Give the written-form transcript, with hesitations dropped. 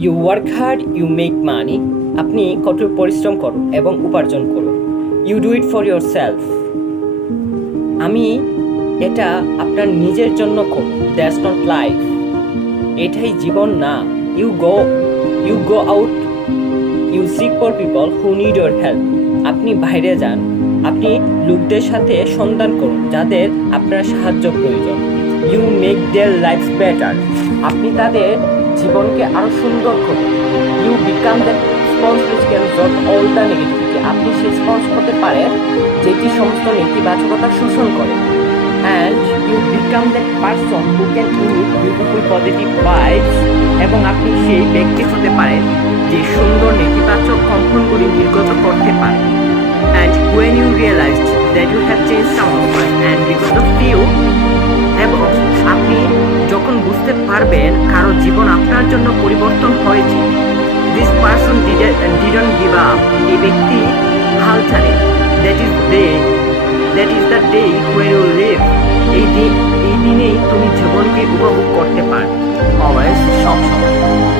You work hard, you make money. আপনি কঠোর পরিশ্রম করুন এবং উপার্জন করুন। You do it for yourself. আমি এটা আপনার নিজের জন্য করুন। That's not life. এটাই জীবন না। You go out, you seek for people who need your help. আপনি বাইরে যান, আপনি লোকদের সাথে সন্ধান করুন যাদের আপনার সাহায্য প্রয়োজন। You make their life better. আপনি তাদের জীবনকে আরো সুন্দর করুন। You become the sponge which can absorb all the negativity. আপনি সেই স্পঞ্জ হতে পারেন যেটি সমস্ত নেতিবাচকতা শোষণ করে। And you become that person who can emit beautiful positive vibes. এবং আপনি সেই ব্যক্তি হতে পারেন যে সুন্দর নেতিবাচক কম্পনগুলি নির্গত করতে পারে। And when you realized that you have changed someone's life and because of you, এবং আপনি যখন বুঝতে পারবেন কারো জীবন আপনার জন্য পরিবর্তন হয়েছে, this person didn't give up, এই ব্যক্তি হাল ছাড়ে, that is the day when you live, এই দিনেই তুমি জীবনকে উপভোগ করতে পারবে। অলওয়েজ, সব সময়।